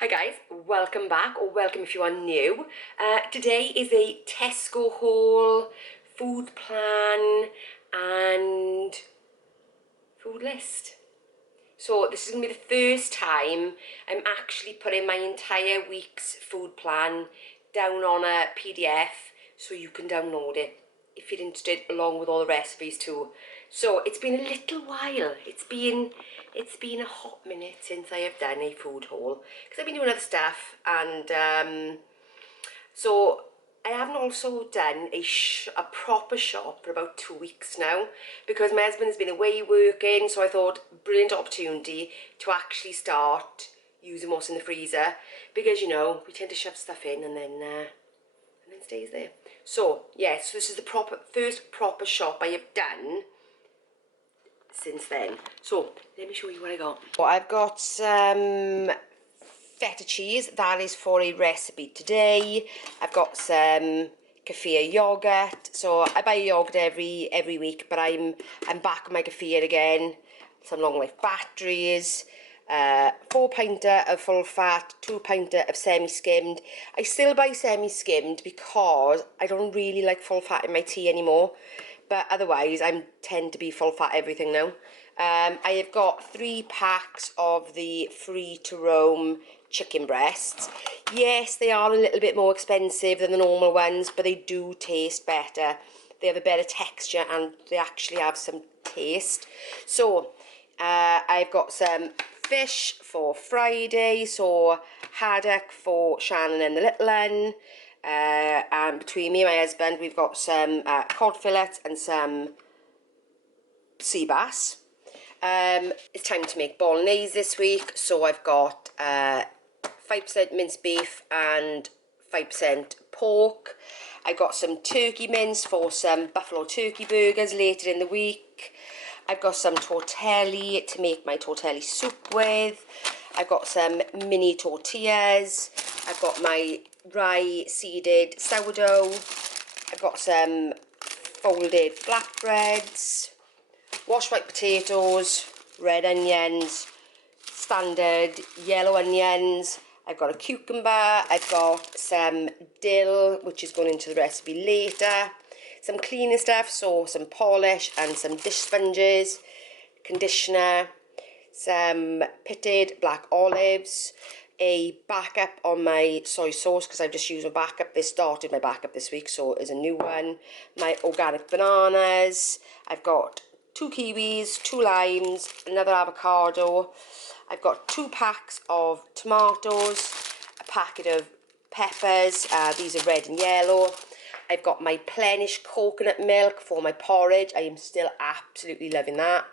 Hi guys, welcome back, or welcome if you are new. Today is a Tesco haul, food plan and food list. So this is going to be the first time I'm actually putting my entire week's food plan down on a PDF so you can download it if you're interested, along with all the recipes too. So it's been a little while. It's been a hot minute since I have done a food haul because I've been doing other stuff, and so I haven't also done a proper shop for about 2 weeks now because my husband has been away working. So I thought, brilliant opportunity to actually start using what's in the freezer, because you know we tend to shove stuff in and then stays there. So yes, this is the first proper shop I have done since then. So let me show you what I got. Well, I've got some feta cheese. That is for a recipe today. I've got some Kefir Yogurt. So I buy yogurt every week, but I'm back on my Kefir again. Some long life batteries. 4 pinter of full fat, 2 pinter of semi-skimmed. I still buy semi-skimmed because I don't really like full fat in my tea anymore, but otherwise I tend to be full fat everything now. I have got 3 packs of the free to roam chicken breasts. Yes, they are a little bit more expensive than the normal ones, but they do taste better. They have a better texture and they actually have some taste. So I've got some fish for Friday, so haddock for Shannon and the little one, and between me and my husband we've got some cod fillets and some sea bass. It's time to make bolognese this week, so I've got 5% minced beef and 5% pork. I got some turkey mince for some buffalo turkey burgers later in the week. I've got some tortelli to make my tortelli soup with. I've got some mini tortillas. I've got my rye seeded sourdough. I've got some folded flatbreads, washed white potatoes, red onions, standard yellow onions. I've got a cucumber. I've got some dill, which is going into the recipe later. Some cleaner stuff, so some polish and some dish sponges, conditioner, some pitted black olives, a backup on my soy sauce because I've just used my backup. This started my backup this week, so it's a new one. My organic bananas. I've got 2 kiwis, 2 limes, another avocado. I've got 2 packs of tomatoes, a packet of peppers. These are red and yellow. I've got my Plenish coconut milk for my porridge. I am still absolutely loving that.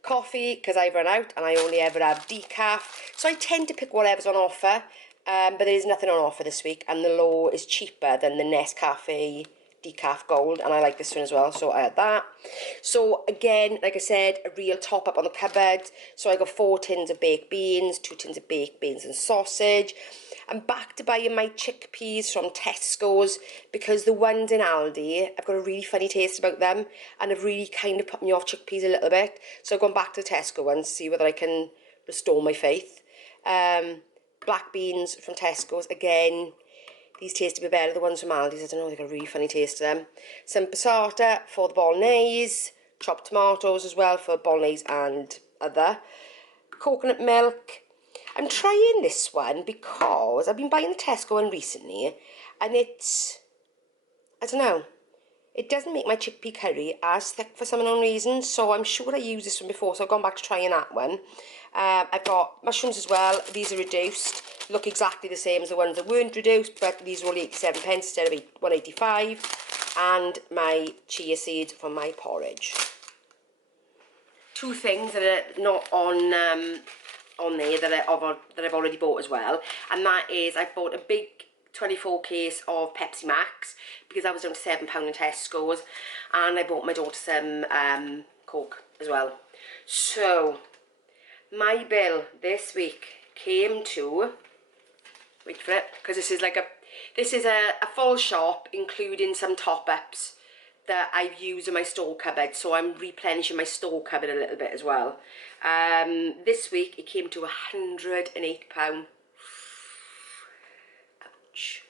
Coffee, because I've run out and I only ever have decaf. So I tend to pick whatever's on offer, but there is nothing on offer this week, and the low is cheaper than the Nescafe decaf gold, and I like this one as well, so I had that. So again, like I said, a real top up on the cupboard. So I got 4 tins of baked beans, 2 tins of baked beans and sausage. I'm back to buying my chickpeas from Tesco's because the ones in Aldi, I've got a really funny taste about them and have really kind of put me off chickpeas a little bit. So I've gone back to the Tesco ones to see whether I can restore my faith. Black beans from Tesco's, again, these taste a bit better. The ones from Aldi's, I don't know, they've got a really funny taste to them. Some passata for the bolognese, chopped tomatoes as well for bolognese and other. Coconut milk. I'm trying this one because I've been buying the Tesco one recently, and it's, I don't know, it doesn't make my chickpea curry as thick for some unknown reason, so I'm sure I used this one before, so I've gone back to trying that one. I've got mushrooms as well. These are reduced, look exactly the same as the ones that weren't reduced, but these are only 87 pence instead of 185, and my chia seeds for my porridge. 2 things that are not on there that I've already bought as well, and that is I bought a big 24 case of Pepsi Max because that was down to £7 in Tesco's, and I bought my daughter some Coke as well. So my bill this week came to, wait for it, because this is a full shop including some top-ups that I've used in my store cupboard, so I'm replenishing my store cupboard a little bit as well. This week it came to £108. ouch,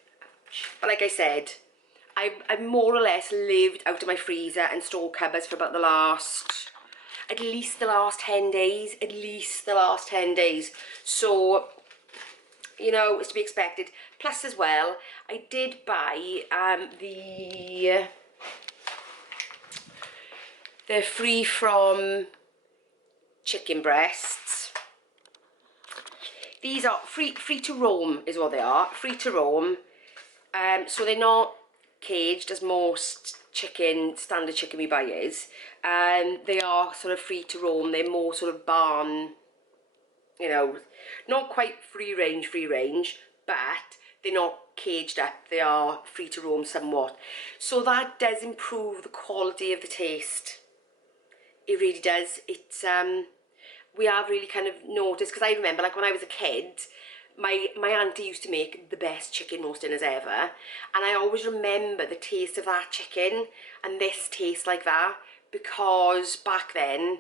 ouch. But like I said, I've more or less lived out of my freezer and store cupboards for about at least the last 10 days, So, you know, it's to be expected. Plus as well, I did buy the free from chicken breasts. These are free to roam is what they are, free to roam. So they're not caged as most standard chicken we buy is. They are sort of free to roam. They're more sort of barn, you know, not quite free range, but they're not caged up. They are free to roam somewhat. So that does improve the quality of the taste. It really does. It's we have really kind of noticed, because I remember like when I was a kid, my auntie used to make the best chicken roast dinners ever, and I always remember the taste of that chicken, and this tastes like that, because back then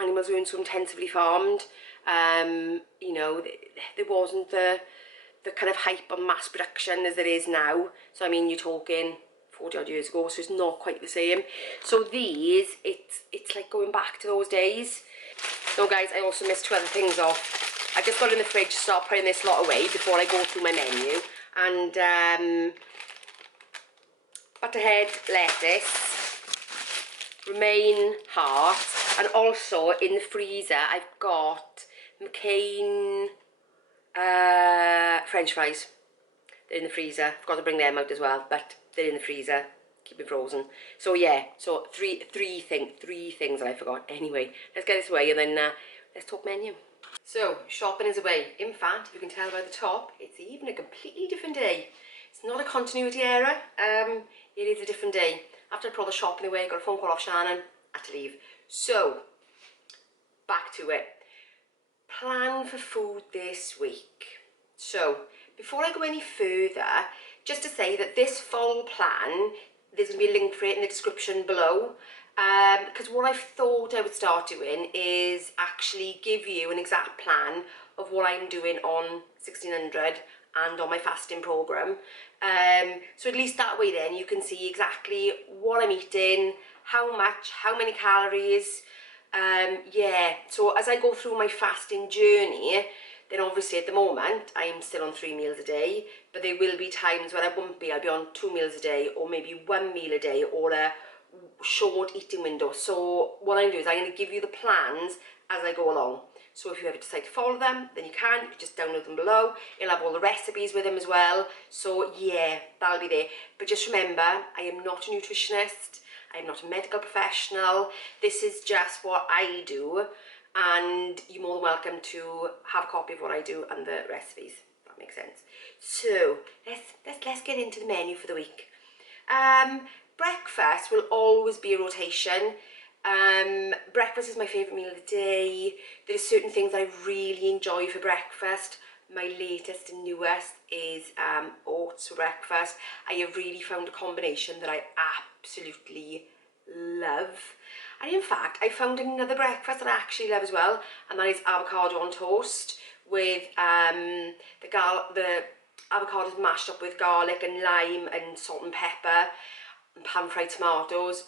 animals weren't so intensively farmed. You know, there wasn't the kind of hype on mass production as there is now. So I mean, you're talking 40 odd years ago, so it's not quite the same. So these, it's like going back to those days. So guys, I also missed 2 other things off. I just got in the fridge to start putting this lot away before I go through my menu. And butterhead lettuce, romaine heart, and also in the freezer I've got McCain French fries. They're in the freezer. Forgot to bring them out as well, but they're in the freezer. Keep it frozen. So yeah, so three things that I forgot. Anyway, let's get this away and then let's talk menu. So shopping is away. In fact, if you can tell by the top, it's even a completely different day. It's not a continuity error. It is a different day. After I put all the shopping away, I got a phone call off Shannon. Had to leave. So back to it. Plan for food this week. So before I go any further, just to say that this full plan, there's going to be a link for it in the description below, because what I've thought I would start doing is actually give you an exact plan of what I'm doing on 1600 and on my fasting program. So at least that way then you can see exactly what I'm eating, how much, how many calories. Yeah, so as I go through my fasting journey, then obviously at the moment I'm still on 3 meals a day, but there will be times when I won't be. I'll be on 2 meals a day, or maybe 1 meal a day, or a short eating window. So what I'm doing is I'm going to give you the plans as I go along. So if you ever decide to follow them, then you can just download them below. It'll have all the recipes with them as well. So yeah, that'll be there. But just remember, I am not a nutritionist. I am not a medical professional. This is just what I do, and you're more than welcome to have a copy of what I do and the recipes. That makes sense. So let's get into the menu for the week. Breakfast will always be a rotation. Breakfast is my favourite meal of the day. There are certain things I really enjoy for breakfast. My latest and newest is oats for breakfast. I have really found a combination that I absolutely love. And in fact, I found another breakfast that I actually love as well, and that is avocado on toast with the avocados mashed up with garlic and lime and salt and pepper and pan-fried tomatoes.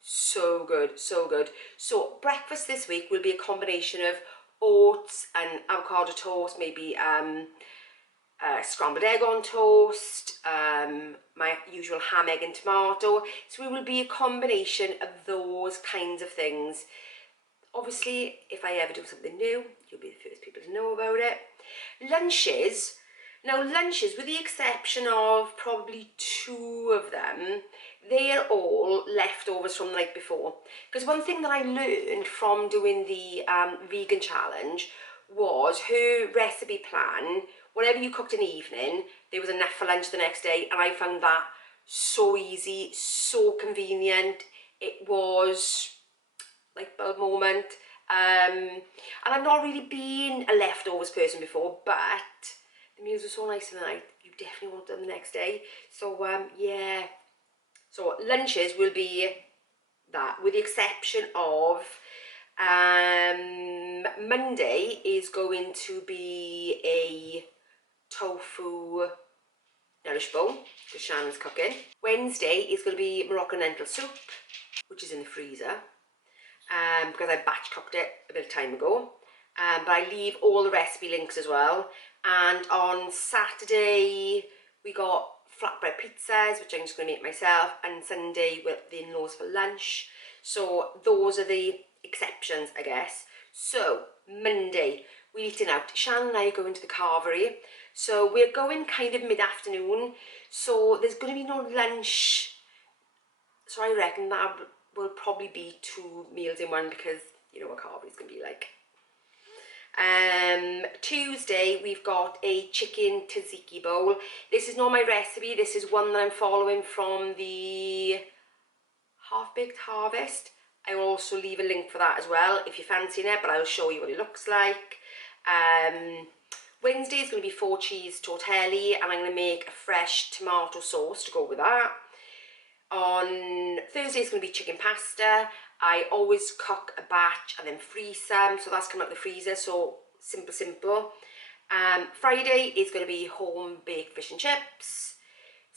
So good, so good. So breakfast this week will be a combination of oats and avocado toast, maybe scrambled egg on toast, my usual ham, egg and tomato. So it will be a combination of those kinds of things. Obviously, if I ever do something new, you'll be the first people to know about it. Lunches. Now lunches, with the exception of probably 2 of them, they are all leftovers from the night before. Because one thing that I learned from doing the vegan challenge was her recipe plan. Whatever you cooked in the evening, there was enough for lunch the next day, and I found that so easy, so convenient. It was like bulb moment. And I've not really been a leftovers person before, but the meals were so nice in the night, you definitely want them the next day. So yeah, so lunches will be that, with the exception of Monday is going to be a tofu nourish bowl because Shannon's cooking. Wednesday is going to be Moroccan lentil soup, which is in the freezer, because I batch cooked it a bit of time ago. But I leave all the recipe links as well. And on Saturday we got flatbread pizzas, which I'm just going to make myself, and Sunday with the in-laws for lunch. So those are the exceptions, I guess. So Monday we're eating out. Shannon and I are going to the carvery, so we're going kind of mid-afternoon, so there's going to be no lunch, so I reckon that will probably be 2 meals in one, because you know what carvery's going to be like. Tuesday we've got a chicken tzatziki bowl. This is not my recipe, this is one that I'm following from the Half-Baked Harvest. I will also leave a link for that as well if you're fancying it, but I'll show you what it looks like. Wednesday is going to be 4 cheese tortelli, and I'm going to make a fresh tomato sauce to go with that. On Thursday is going to be chicken pasta. I always cook a batch and then freeze some, so that's coming out of the freezer, so simple. Friday is going to be home baked fish and chips.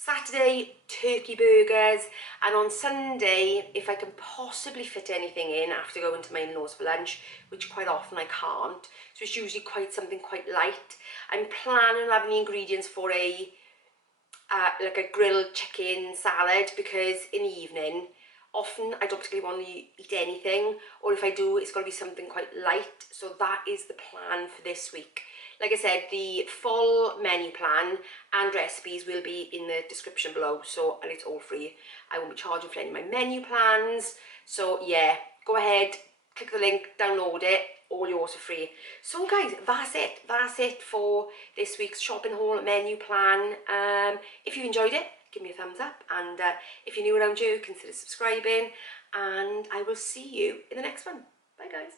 Saturday, turkey burgers, and on Sunday, if I can possibly fit anything in after going to my in-laws for lunch, which quite often I can't, so it's usually something quite light. I'm planning on having the ingredients for like a grilled chicken salad, because in the evening, often I don't particularly want to eat anything, or if I do, it's got to be something quite light. So that is the plan for this week. Like I said, the full menu plan and recipes will be in the description below, so, and it's all free. I won't be charging for any of my menu plans. So yeah, go ahead, click the link, download it, all yours for free. So guys, that's it for this week's shopping haul menu plan. If you enjoyed it, give me a thumbs up, and if you're new around here, consider subscribing, and I will see you in the next one. Bye guys.